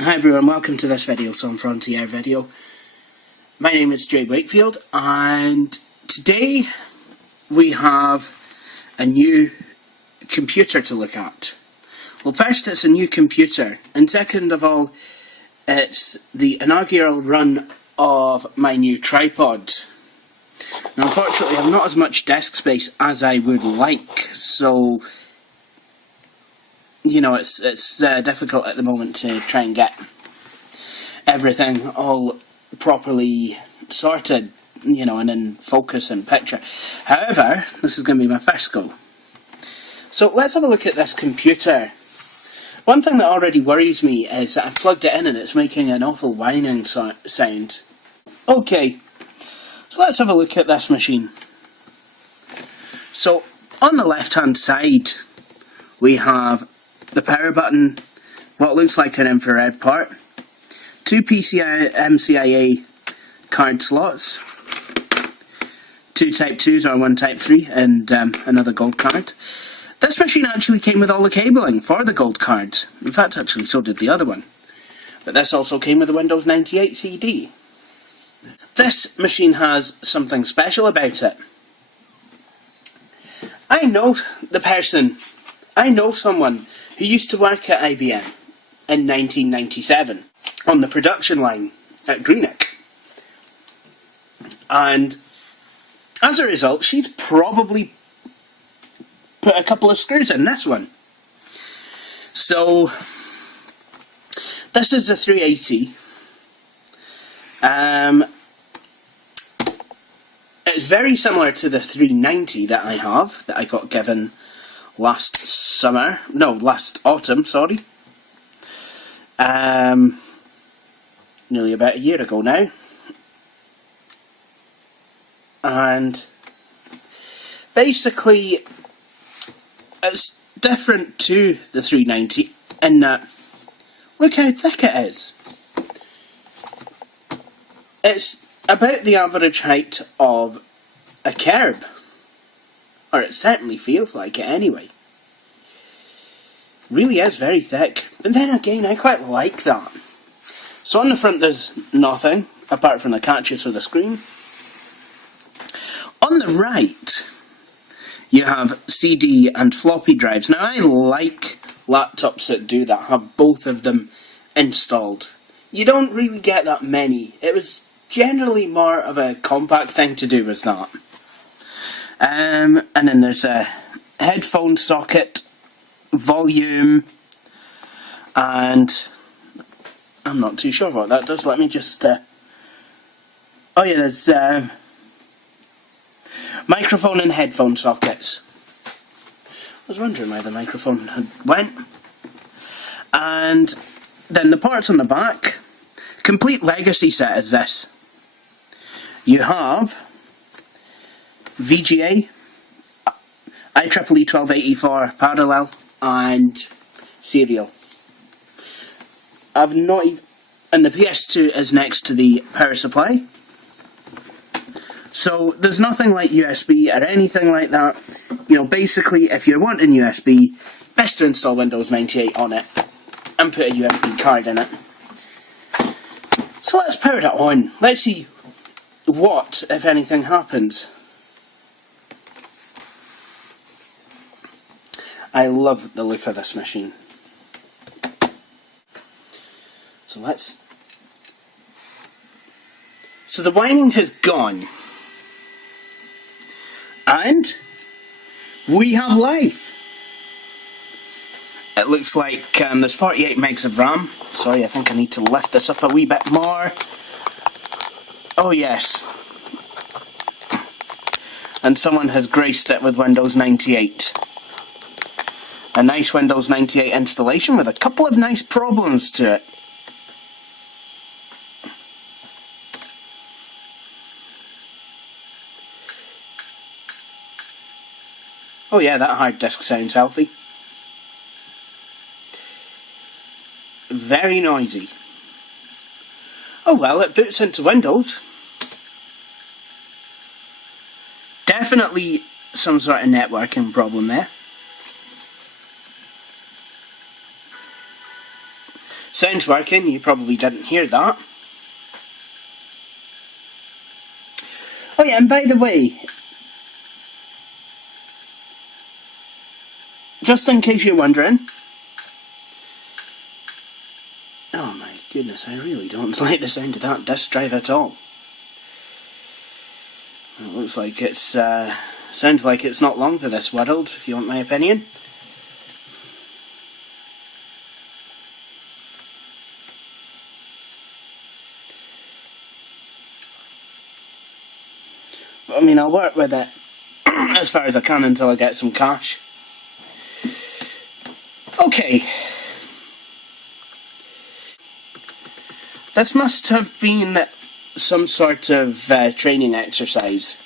Hi everyone, welcome to this video, some Frontier video. My name is Jay Wakefield, and today we have a new computer to look at. Well, first it's a new computer, and second of all, it's the inaugural run of my new tripod. Now, unfortunately, I have not as much desk space as I would like, so you know, it's difficult at the moment to try and get everything all properly sorted, you know, and in focus and picture. However, this is going to be my first go. So let's have a look at this computer. One thing that already worries me is that I've plugged it in and it's making an awful whining sound. Okay, so let's have a look at this machine. So on the left hand side we have the power button, what looks like an infrared part, two MCIA card slots, two Type 2s or one Type 3, and another gold card. This machine actually came with all the cabling for the gold cards. In fact, actually so did the other one. But this also came with a Windows 98 CD. This machine has something special about it. I know someone who used to work at IBM in 1997 on the production line at Greenock. And as a result, she's probably put a couple of screws in this one. So, this is a 380. It's very similar to the 390 that I have, that I got given last autumn, sorry. Nearly about a year ago now. And basically, it's different to the 390 in that, look how thick it is. It's about the average height of a curb. Or it certainly feels like it anyway. Really is very thick. But then again, I quite like that. So on the front there's nothing, apart from the catches of the screen. On the right, you have CD and floppy drives. Now I like laptops that do that, have both of them installed. You don't really get that many. It was generally more of a compact thing to do with that. And then there's a headphone socket, volume, and I'm not too sure what that does. Let me just, oh yeah, there's microphone and headphone sockets. I was wondering where the microphone had went. And then the parts on the back, complete legacy set is this. You have VGA, IEEE 1280 for parallel, and serial. I've not even, and the PS2 is next to the power supply. So there's nothing like USB or anything like that. You know, basically, if you're wanting USB, best to install Windows 98 on it and put a USB card in it. So let's power it on. Let's see what, if anything, happens. I love the look of this machine. So the whining has gone. And we have life. It looks like there's 48 megs of RAM. Sorry, I think I need to lift this up a wee bit more. Oh yes. and someone has graced it with Windows 98. A nice Windows 98 installation with a couple of nice problems to it. Oh yeah, that hard disk sounds healthy. Very noisy. Oh well, it boots into Windows. Definitely some sort of networking problem there. Sounds working, you probably didn't hear that. Oh yeah, and by the way, just in case you're wondering, oh my goodness, I really don't like the sound of that disk drive at all. It looks like it's, sounds like it's not long for this world, if you want my opinion. I mean, I'll work with it as far as I can until I get some cash. Okay. This must have been some sort of training exercise.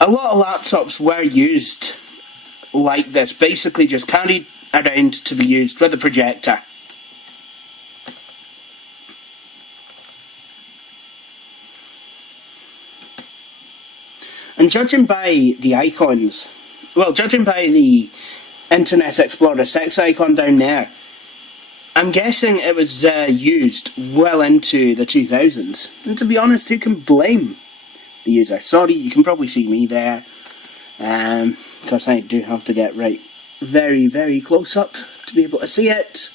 A lot of laptops were used like this, basically just carried around to be used with a projector. And judging by the icons, well, judging by the Internet Explorer 6 icon down there, I'm guessing it was used well into the 2000s. And to be honest, who can blame the user? Sorry, you can probably see me there. Because I do have to get right very, very close up to be able to see it.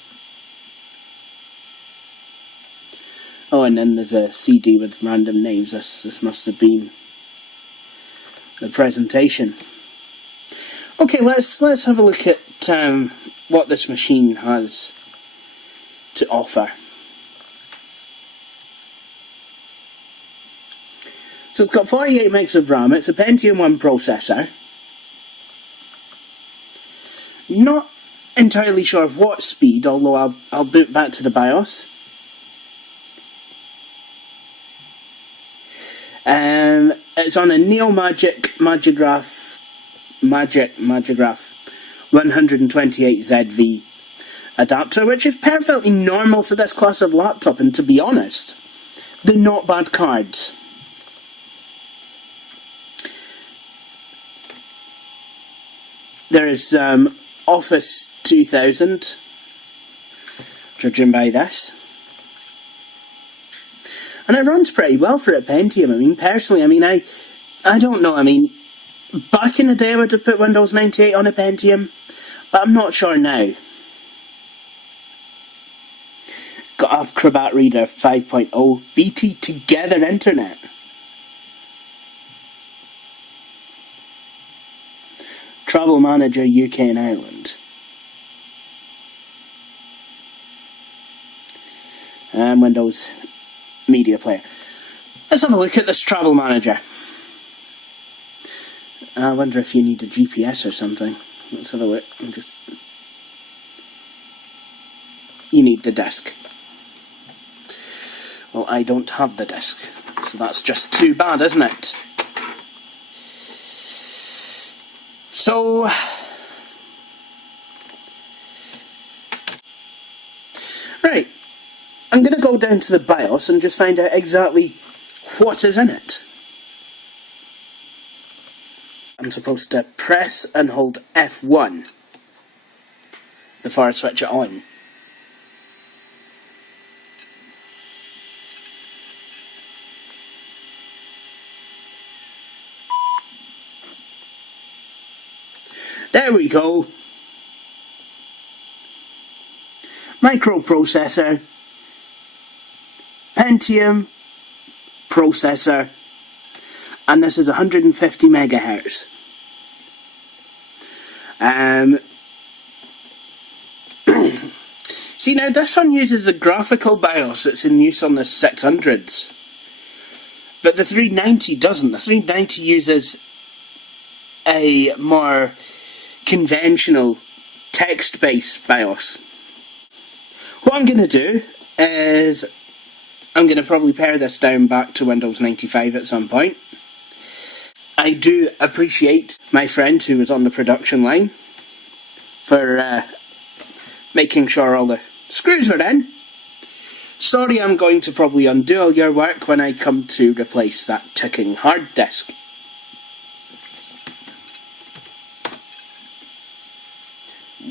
Oh, and then there's a CD with random names. This must have been the presentation. Okay, let's have a look at what this machine has to offer. So it's got 48 megs of RAM. It's a Pentium 1 processor. Not entirely sure of what speed, although I'll boot back to the BIOS. It's on a Neo Magic 128ZV adapter, which is perfectly normal for this class of laptop, and to be honest, they're not bad cards. There is Office 2000, judging by this. And it runs pretty well for a Pentium. I mean, personally, I don't know. I mean, back in the day I would have put Windows 98 on a Pentium, but I'm not sure now. Got Acrobat Reader 5.0, BT Together Internet. Travel Manager UK and Ireland. And Windows Media Player. Let's have a look at this Travel Manager. I wonder if you need a GPS or something. Let's have a look. You need the disk. Well, I don't have the disk, so that's just too bad, isn't it? So, right, I'm going to go down to the BIOS and just find out exactly what is in it. I'm supposed to press and hold F1 before I switch it on. There we go. Microprocessor, Pentium processor, and this is 150 megahertz. See, now this one uses a graphical BIOS that's in use on the 600s. But the 390 doesn't. The 390 uses a more conventional text-based BIOS. What I'm going to do is I'm going to probably pare this down back to Windows 95 at some point. I do appreciate my friend who was on the production line for making sure all the screws were in. Sorry, I'm going to probably undo all your work when I come to replace that ticking hard disk.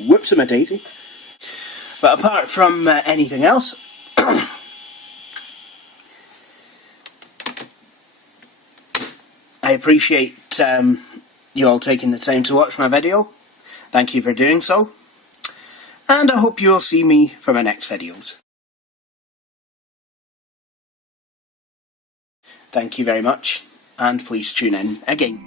Whoops-a-daisy. But apart from anything else, I appreciate you all taking the time to watch my video. Thank you for doing so. And I hope you will see me for my next videos. Thank you very much, and please tune in again.